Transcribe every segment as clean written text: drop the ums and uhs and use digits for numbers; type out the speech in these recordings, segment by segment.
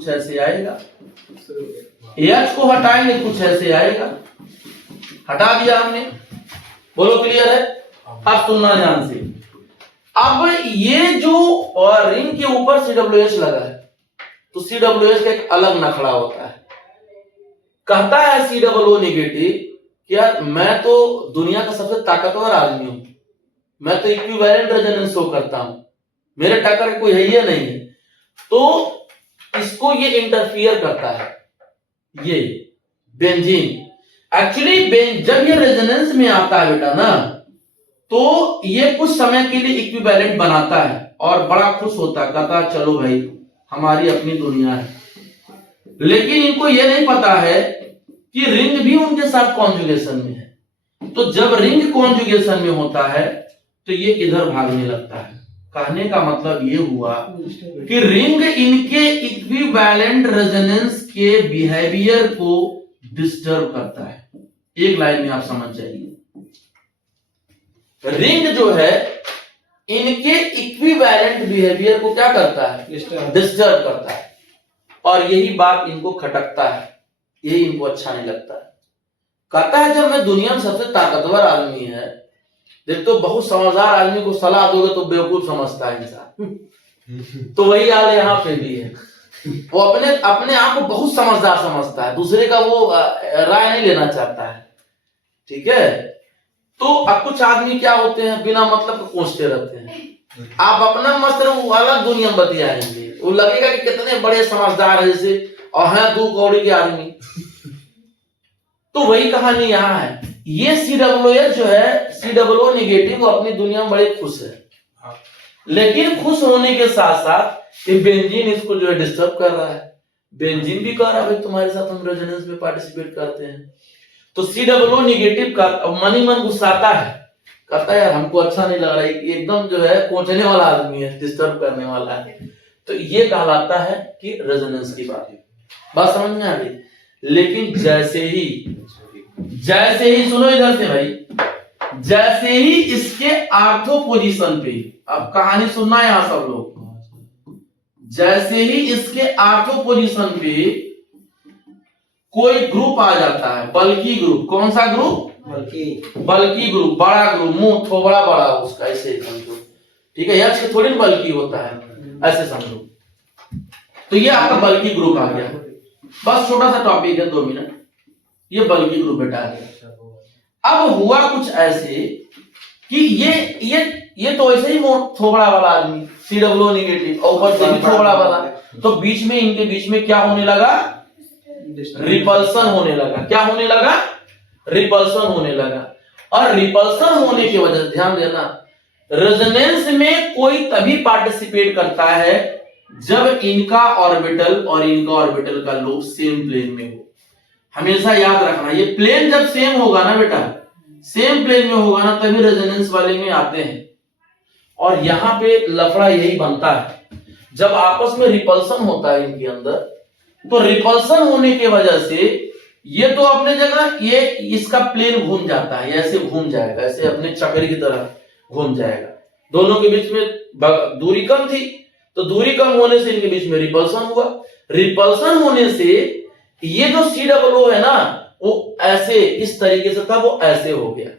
कुछ ऐसे आएगा, H को हटाएंगे कुछ ऐसे आएगा, हटा दिया हमने, बोलो क्लियर है। अब सुनना ध्यान से, अब ये जो रिंग के ऊपर CWH लगा है, तो CWH का एक अलग नखड़ा होता है। कहता है COO नेगेटिव कि यार मैं तो दुनिया का सबसे ताकतवर आदमी हूं, मैं तो इक्विवेलेंट रेजोनेंस शो करता हूं, मेरे टक्कर कोई है ही नहीं है, तो इसको ये इंटरफियर करता है, ये बेंजीन। एक्चुअली जब ये रेजोनेंस में आता है बेटा ना, तो ये कुछ समय के लिए इक्विवेलेंट बनाता है और बड़ा खुश होता है, कहता है चलो भाई हमारी अपनी दुनिया है। लेकिन इनको ये नहीं पता है कि रिंग भी उनके साथ कॉन्जुगेशन में है, तो जब रिंग कॉन्जुगेशन में होता है तो ये इधर भागने लगता है। कहने का मतलब ये हुआ कि रिंग इनके इक्विवेलेंट रेजोनेंस के बिहेवियर को डिस्टर्ब करता है। एक लाइन में आप समझ जाइए, रिंग जो है इनके इक्विवेलेंट बिहेवियर को क्या करता है, डिस्टर्ब करता है, और यही बात इनको खटकता है, यही इनको अच्छा नहीं लगता है। कहता है जब मैं दुनिया में सबसे ताकतवर आदमी है, देख तो बहुत समझदार आदमी को सलाह दोगे तो बेवकूफ समझता है इंसान, तो वही हाल यहाँ पे भी है। वो अपने आप को बहुत समझदार समझता है, दूसरे का वो राय नहीं लेना चाहता है, ठीक है। तो अब कुछ आदमी क्या होते हैं, बिना मतलब को कोसते रहते हैं। आप अपना मस्त रहो, वो अलग दुनिया में बतियाएंगे, वो लगेगा कि कितने बड़े समझदार है जैसे, और है 2 कौड़ी के आदमी। तो वही कहानी यहाँ है। ये COO जो है, COO नेगेटिव, वो अपनी दुनिया में बड़े खुश है, लेकिन खुश होने के साथ साथ ये बेंजीन इसको जो है डिस्टर्ब कर रहा है। बेंजीन भी कह रहा है भाई तुम्हारे साथ हम रेजोनेंस में पार्टिसिपेट करते हैं। तो COO नेगेटिव का मन ही मन गुस्साता है, कहता है यार हमको अच्छा नहीं लग रहा है, एकदम जो है कोचने वाला आदमी है, डिस्टर्ब करने वाला है। तो ये कहलाता है कि रेजोनेंस की बात समझ में आ गई। लेकिन जैसे ही सुनो इधर से भाई, जैसे ही इसके आर्थो पोजीशन पे, अब कहानी सुनना है यहां सब लोग, जैसे ही इसके आर्थो पोजीशन पे कोई ग्रुप आ जाता है, बल्कि ग्रुप, कौन सा ग्रुप, बल्कि ग्रुप, बड़ा ग्रुप, मुंह थोड़ा बड़ा उसका, ऐसे समझो, ठीक है, यह थोड़ी बल्कि होता है, ऐसे समझो। तो ये आपका बल्कि ग्रुप आ गया, बस छोटा सा टॉपिक है 2 मिनट, ये बल्कि ग्रुप बेटा आ गया। अब हुआ कुछ ऐसे कि ये तो ऐसे ही थोबड़ा वाला आदमी, COO नेगेटिव, और ऊपर से भी थोबड़ा वाला, तो बीच में इनके बीच में क्या होने लगा, रिपल्सन होने लगा। क्या होने लगा, रिपल्सन होने लगा। और रिपल्सन होने की वजह से ध्यान देना, रेजोनेंस में कोई तभी पार्टिसिपेट करता है जब इनका ऑर्बिटल और इनका ऑर्बिटल का लोब सेम प्लेन में हो। हमेशा याद रखना, ये प्लेन जब सेम होगा ना बेटा, सेम प्लेन में होगा ना, तभी रेजोनेंस वाले में आते हैं। और यहां पे लफड़ा यही बनता है, जब आपस में रिपल्सन होता है इनके अंदर, तो रिपल्सन होने की वजह से ये तो अपने जगह, ये इसका प्लेन घूम जाता है, ऐसे घूम जाएगा, ऐसे अपने चक्र की तरह घूम जाएगा। दोनों के बीच में दूरी कम थी, तो दूरी कम होने से इनके बीच में रिपल्सन हुआ। रिपल्सन होने से ये जो COO है ना, वो ऐसे इस तरीके से था, वो ऐसे हो गया।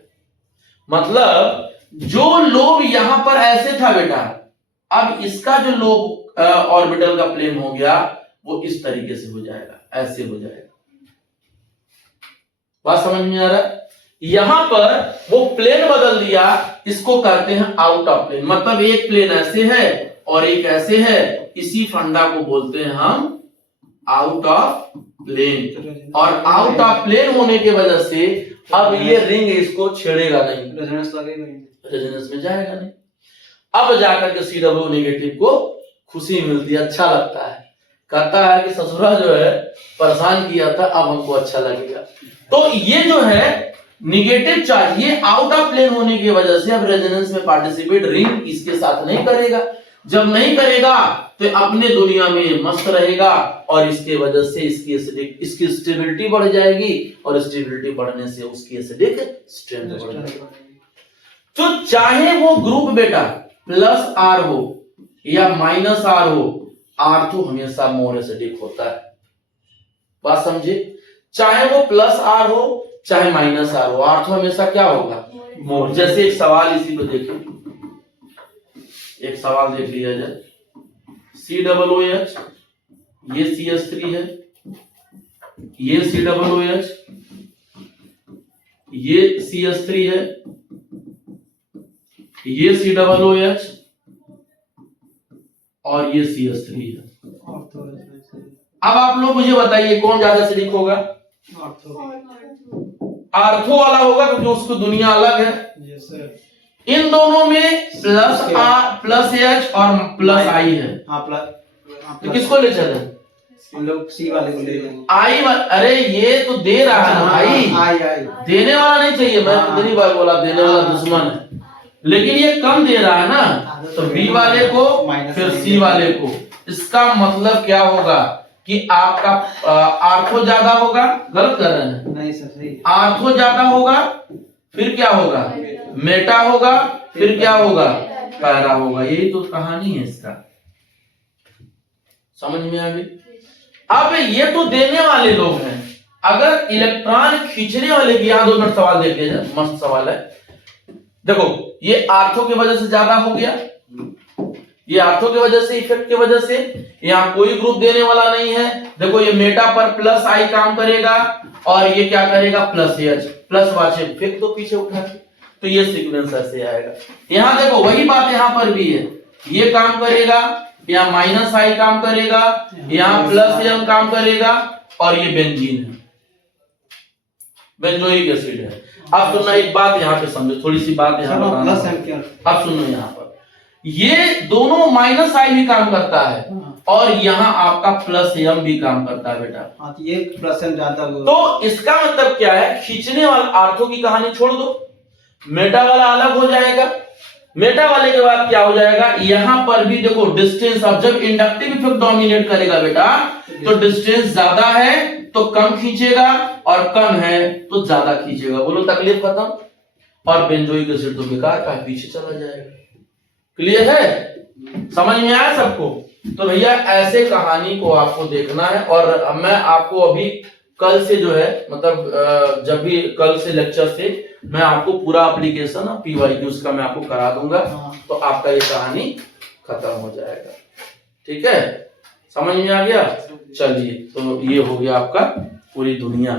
मतलब जो लोब यहां पर ऐसे था बेटा, अब इसका जो लोब ऑर्बिटल का प्लेन हो गया, वो इस तरीके से हो जाएगा, ऐसे हो जाएगा। बात समझ में आ रहा है? यहां पर वो प्लेन बदल दिया, इसको कहते हैं आउट ऑफ प्लेन। मतलब एक प्लेन ऐसे है और एक ऐसे है, इसी फंडा को बोलते हैं हम आउट ऑफ प्लेन। और आउट ऑफ प्लेन होने की वजह से अब ये रिंग इसको छेड़ेगा नहीं, रेजोनेंस में जाएगा नहीं। अब जाकर के COO नेगेटिव को खुशी मिलती है, अच्छा लगता है, कहता है कि ससुरा जो है परेशान किया था, अब हमको अच्छा लगेगा। तो ये जो है निगेटिव चार्ज, ये आउट ऑफ प्लेन होने की वजह से अब रेजोनेंस में पार्टिसिपेट रिंग इसके साथ नहीं करेगा। जब नहीं करेगा तो अपने दुनिया में मस्त रहेगा, और इसके वजह से इसकी स्टेबिलिटी बढ़ जाएगी, और स्टेबिलिटी बढ़ने से उसकी एसिडिक स्ट्रेंथ बढ़ जाएगी। तो चाहे वो ग्रुप बेटा +R हो या -R हो, आर्थो हमेशा मोर एसिडिक होता है। बात समझे, चाहे वो प्लस आर हो चाहे माइनस आर हो, आर्थो हमेशा क्या होगा, मोर। जैसे एक सवाल इसी को देखो, एक सवाल देख लिया जाए, COOH, ये CH3 है, ये COOH, ये CH3 है, ये COOH और ये CH3 है। अब आप लोग मुझे बताइए कौन ज्यादा एसिडिक होगा? आर्थो वाला होगा क्योंकि उसकी दुनिया अलग है। इन दोनों में प्लस आर प्लस एच और प्लस आई है। तो किसको ले चले? हम लोग सी वाले को ले लेंगे। आई अरे ये तो दे रहा है ना भाई, आई देने वाला नहीं चाहिए। मैं कितनी बार बोला देने वाला दुश्मन है, लेकिन ये कम दे रहा है ना, तो बी वाले को फिर सी वाले को। इसका मतलब क्या होगा कि आपका आर्थो ज्यादा होगा। गलत कर रहे हैं? नहीं सर, सही। आर्थो ज्यादा होगा, फिर क्या होगा, मेटा होगा, फिर क्या होगा, पैरा होगा। यही तो कहानी है इसका, समझ में आ गई? अब ये तो देने वाले लोग हैं, अगर इलेक्ट्रॉन खींचने वाले की, यहाँ 2 मिनट सवाल देख लीजिए, मस्त सवाल है। देखो ये आर्थो की वजह से ज्यादा हो गया, ये आर्थो की वजह से, इफेक्ट की वजह से। यहाँ कोई ग्रुप देने वाला नहीं है। देखो ये मेटा पर प्लस आई काम करेगा और ये क्या करेगा, प्लस एच प्लस वाचे फेंक दो पीछे उठा के, तो ये सीक्वेंस ऐसे आएगा। यहाँ देखो वही बात यहाँ पर भी है, ये काम करेगा, यहाँ माइनस आई काम करेगा, यहाँ प्लस एम काम करेगा और ये बेंजीन है, बेंजोइक एसिड है। अब सुनना एक बात यहाँ पे समझो, थोड़ी सी बात यहाँ पर। अब सुनो यहाँ पर ये दोनों माइनस आई भी काम करता है और यहाँ आपका प्लस एम भी काम करता है बेटा। ये प्लस एम ज्यादा हो, तो इसका मतलब क्या है, खींचने वाला आर्थो की कहानी छोड़ दो, मेटा वाला अलग हो जाएगा। मेटा वाले के बाद क्या हो जाएगा, यहाँ पर भी देखो डिस्टेंस। अब जब इंडक्टिव इफेक्ट डोमिनेट करेगा बेटा, तो डिस्टेंस ज्यादा है तो कम खींचेगा और कम है तो ज्यादा खींचेगा। बोलो तकलीफ खत्म, और बेंजोइक एसिड तो बेकार का पीछे चला जाएगा। क्लियर है, समझ में आया सबको? तो भैया ऐसे कहानी को आपको देखना है। और मैं आपको अभी कल से जो है, मतलब जब भी कल से लेक्चर से मैं आपको पूरा एप्लीकेशन PYQs का मैं आपको करा दूंगा, तो आपका ये कहानी खत्म हो जाएगा। ठीक है, समझ में आ गया? चलिए, तो ये हो गया आपका पूरी दुनिया।